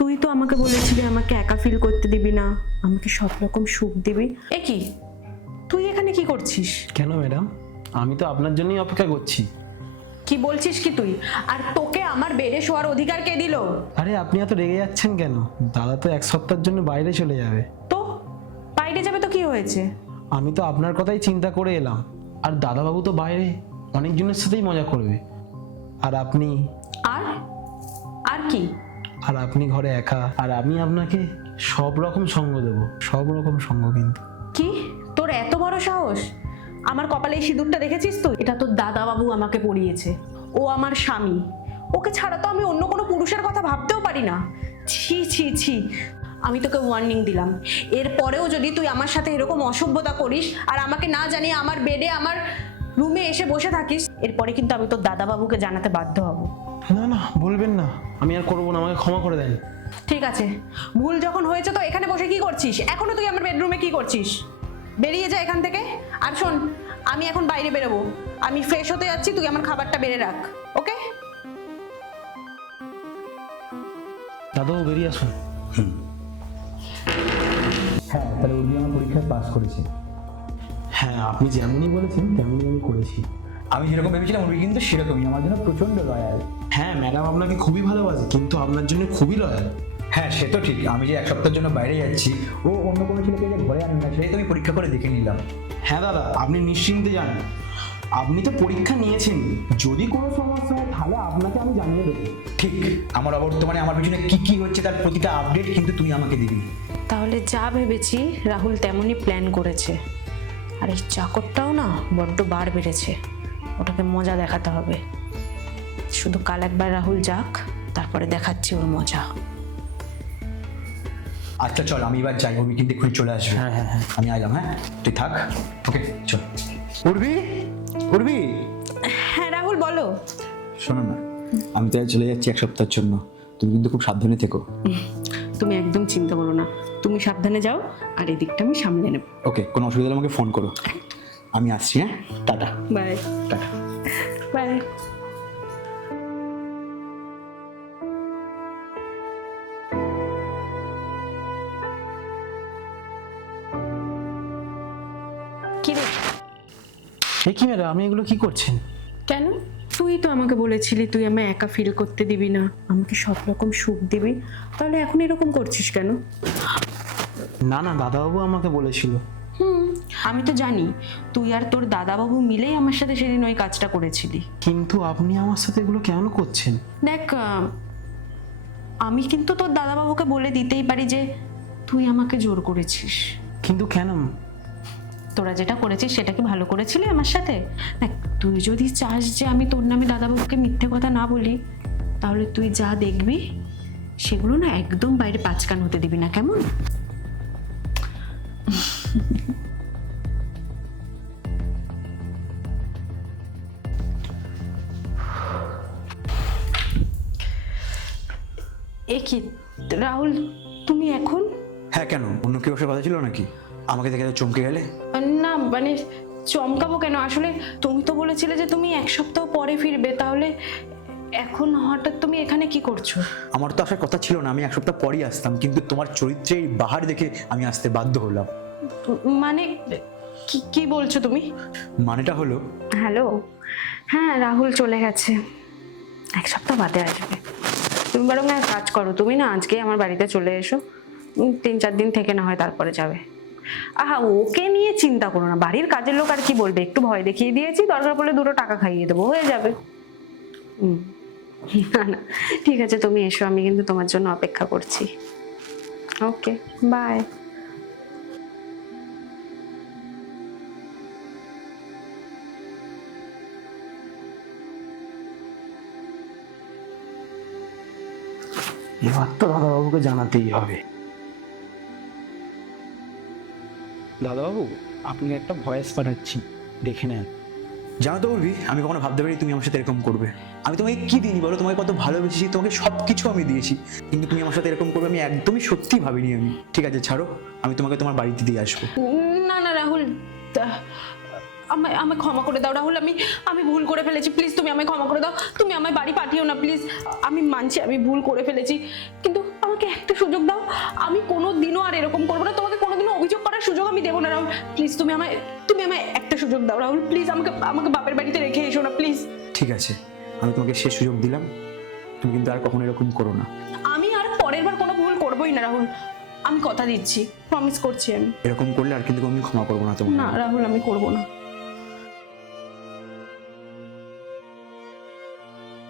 তুই তো আমাকে বলেছিলি আমাকে একা ফিল করতে দিবি না, আমাকে সব রকম সুখ দিবি। এ কি, তুই এখানে কি করছিস? কেন ম্যাডাম, আমি তো আপনার জন্যই অপেক্ষা করছি। কি বলছিস কি তুই? আর তোকে আমার বেডে শোয়ার অধিকার কে দিল? আরে আপনি এত রেগে যাচ্ছেন কেন? দাদা তো 1 সপ্তাহের জন্য বাইরে চলে যাবে। তো বাইরে যাবে তো কি হয়েছে? আমি তো আপনার কথাই চিন্তা করে এলাম। আর দাদাবাবু তো বাইরে অনেকজনের সাথেই মজা করবে। আর আপনি আর আর কি? আর আপনি ঘরে একা, আর আমি আপনাকে সব রকম সঙ্গ দেবো, সব রকম সঙ্গ। কিন্তু কি তোর এত বড় সাহস? আমার কপালে এই সিঁদুরটা দেখেছিস তুই? এটা তোর দাদাবাবু আমাকে পরিয়েছে। ও আমার স্বামী, ওকে ছাড়া তো আমি অন্য কোনো পুরুষের কথা ভাবতেও পারি না। ছি ছি ছি, আমি তোকে ওয়ার্নিং দিলাম, এরপরেও যদি তুই আমার সাথে এরকম অসভ্যতা করিস আর আমাকে না জানিয়ে আমার বেডে আমার রুমে এসে বসে থাকিস, এরপরে কিন্তু আমি তোর দাদাবাবুকে জানাতে বাধ্য হব। না না, বলবেন না, আমি আর করবো না, আমাকে ক্ষমা করে দেন। ঠিক আছে, ভুল যখন হয়েছে তো এখানে বসে কি করছিস? এখনো তুই আমার বেডরুমে কি করছিস? বেরিয়ে যা এখান থেকে। আর শোন, আমি এখন বাইরে বেরোবো, আমি ফ্রেশ হতে যাচ্ছি, তুই আমার খাবারটা বেড়ে রাখ, ওকে? দাদাও বেরিয়ে আসুন। হ্যাঁ, তাহলে উর্মি আমার পরীক্ষায় পাস করেছে। হ্যাঁ, আপনি যেমনই বলেছেন তেমনই আমি করেছি। আমি যেরকম ভেবেছিলাম উর্মি কিন্তু সেরকমই, আমার জন্য প্রচণ্ড লয়াল। হ্যাঁ ম্যাডাম, আপনাকে খুবই ভালোবাসে, কিন্তু আপনার জন্য খুবই লয়াল। হ্যাঁ, সে তো ঠিক। আমি যে 1 সপ্তাহের জন্য বাইরে যাচ্ছি, ও অন্য কোনো ছেলেকে যে ঘরে আনবে না, সেটাই তো আমি পরীক্ষা করে দেখে নিলাম। হ্যাঁ দাদা, আপনি নিশ্চিন্তে যান, আপনি তো পরীক্ষা নিয়েছেন, যদি কোনো সমস্যা হয় তাহলে আপনাকে আমি জানিয়ে দেবো। ঠিক, আমার বর্তমানে আমার পিছনে কি কি হচ্ছে তার প্রতিটা আপডেট কিন্তু তুই আমাকে দিবি। তাহলে যা ভেবেছি রাহুল তেমনই প্ল্যান করেছে। আর এই চাকরটাও না বড্ড বার বেড়েছে, ওটাকে মজা দেখাতে হবে। শুধু কাল একবার রাহুল যাক, তারপরে দেখাচ্ছি ওর মজা। আচ্ছা চল, আমি এবার যাই, উর্মি কিন্তু এক্ষুনি চলে আসবে। হ্যাঁ হ্যাঁ হ্যাঁ, আমি আইলাম, হ্যাঁ তুই থাক। ওকে চল। উর্মি, উর্মি, হ্যাঁ রাহুল বলো। শোনো না, আমি তো চলে যাচ্ছি 1 সপ্তাহের জন্য, তুমি কিন্তু খুব সাবধানে থেকো। তুমি একদম চিন্তা করো না, তুমি সাবধানে যাও, আর এই দিকটা আমি সামলে নেব। ওকে, কোনো অসুবিধা হলে আমাকে ফোন করো। আমি আসছি, হ্যাঁ, টাটা। By tata. বাই। কি রে? এ কি ম্যাডাম, আপনি এগুলো কি করছেন? কেন? তুই তো আমাকে বলেছিলি তুই আমায় একা ফিল করতে দিবি না, আমাকে সব রকম সুখ দিবি, তাহলে এখন এরকম করছিস কেন? না না, দাদাবাবু আমাকে বলেছিল। আমি তো জানি তুই আর তোর দাদাবাবু মিলেই আমার সাথে সেদিন ওই কাজটা করেছিলি। কিন্তু আপনি আমার সাথে এগুলো কেন করছেন? দেখ, আমি কিন্তু তোর দাদাবাবুকে বলে দিতেই পারি যে তুই আমাকে জোর করেছিস। কিন্তু কেন? তোরা যেটা করেছিস সেটা কি ভালো করেছিলি আমার সাথে? দেখ, তুই যদি চাস যে আমি তোর নামে দাদাবাবুকে মিথ্যে কথা না বলি, তাহলে তুই যা দেখবি সেগুলো না একদম বাইরে পাঁচকান হতে দিবি না, কেমন? এ কি রাহুল, তুমি এখন? হ্যাঁ, কেন, অন্য কেউ আসার কথা ছিল নাকি? আমাকে দেখে তো চমকে গেলে। না মানে চমকাবো কেন, আসলে তুমি তো বলেছিলে যে তুমি 1 সপ্তাহ পরে ফিরবে, তাহলে এখন হঠাৎ তুমি এখানে কি করছো? আমার তো আসার কথা ছিল না, আমি 1 সপ্তাহ পরই আসতাম, কিন্তু তোমার চরিত্রের বাহার দেখে আমি আসতে বাধ্য হলাম। মানে কি কি বলছো তুমি? মানেটা হলো, হ্যালো, হ্যাঁ রাহুল চলে গেছে, 1 সপ্তাহ বাদে আসবে। তুমি বরং এক কাজ করো, তুমি না আজকে আমার বাড়িতে চলে এসো, 3-4 দিন থেকে না হয় তারপরে যাবে। আহা, ওকে নিয়ে চিন্তা করো না, বাড়ির কাজের লোক আর কি বলবে, একটু ভয় দেখিয়ে দিয়েছি, দরকার পড়লে 2 টাকা খাইয়ে দেবো, হয়ে যাবে। না না, ঠিক আছে, তুমি এসো, আমি কিন্তু তোমার জন্য অপেক্ষা করছি। ওকে, বাই। এবার তো দাদাবাবুকে জানাতেই হবে। দাদাবাবু, আপনাকে একটা ভয়েস পাঠাচ্ছি, দেখে নেন। জানো তো উর্মি, আমি কখনো ভাবতে পারি তুমি আমার সাথে এরকম করবে। আমি তোমাকে কি দিইনি বলো, তোমাকে কত ভালোবেসেছি, তোমাকে সব কিছু আমি দিয়েছি, কিন্তু তুমি আমার সাথে এরকম করবে আমি একদমই সত্যি ভাবিনি আমি। ঠিক আছে ছাড়ো, আমি তোমাকে তোমার বাড়িতে দিয়ে আসবো। না না রাহুল, আমায় আমায় ক্ষমা করে দাও রাহুল, আমি ভুল করে ফেলেছি, প্লিজ তুমি আমায় ক্ষমা করে দাও, তুমি আমায় বাড়ি পাঠিও না প্লিজ। আমি মানছি আমি ভুল করে ফেলেছি, কিন্তু আমাকে আমি কোনোদিনও আর এরকম করবো না, তোমাকে কোনোদিনও অভিযোগ করার সুযোগ আমি দেবো না। রাহুল প্লিজ, তুমি আমায় একটা সুযোগ দাও রাহুল, প্লিজ আমাকে বাপের বাড়িতে রেখে এসো না প্লিজ। ঠিক আছে, আমি তোমাকে শেষ সুযোগ দিলাম, তুমি কিন্তু আর কখনো এরকম করো না। আমি আর পরের বার কোনো ভুল করবোই না রাহুল, আমি কথা দিচ্ছি, প্রমিস করছি আমি। এরকম করলে আর কিন্তু আমি ক্ষমা করবো না তোমাকে। না রাহুল, আমি করবো না।